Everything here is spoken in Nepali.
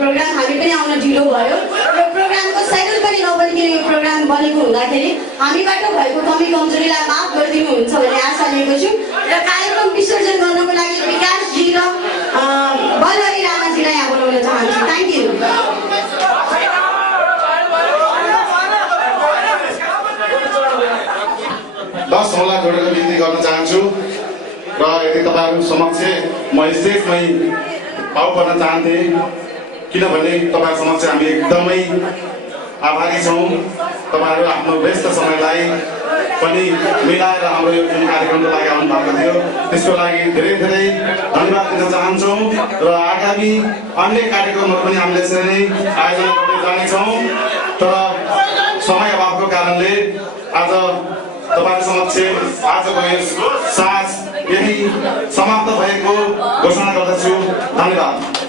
प्रोग्राम हामी पनि आउन ढिलो भयो र प्रोग्रामको सेड्युल पनि नबनिकन यो प्रोग्राम बनेको हुँदाखेरि हामीबाट भएको कमी कमजोरीलाई माफ गरिदिनुहुन्छ भन्ने आशा लिएको छु र कार्यक्रम विसर्जन गर्नको लागि विकासजी र बलहरी राणाजीलाई यहाँ बोलाउन चाहन्छु। Thank you. दस होला जोडेर बिन्ती गर्न चाहन्छु र यदि तपाईँहरू समक्ष म स्टेजमै पाउ गर्न चाहन्थेँ किनभने तपाईँ समक्ष हामी एकदमै आभारी छौँ। तपाईँहरू आफ्नो व्यस्त समयलाई पनि मिलाएर हाम्रो यो कार्यक्रमको लागि आउनु भएको थियो, त्यसको लागि धेरै धेरै धन्यवाद दिन चाहन्छौँ र आगामी अन्य कार्यक्रमहरू पनि हामीले यसरी नै आयोजना गर्दै जानेछौँ। तर समय अभावको कारणले आज तपाईहरु समक्ष आजको यस साँझ यही समाप्त भएको घोषणा गर्दछु। धन्यवाद।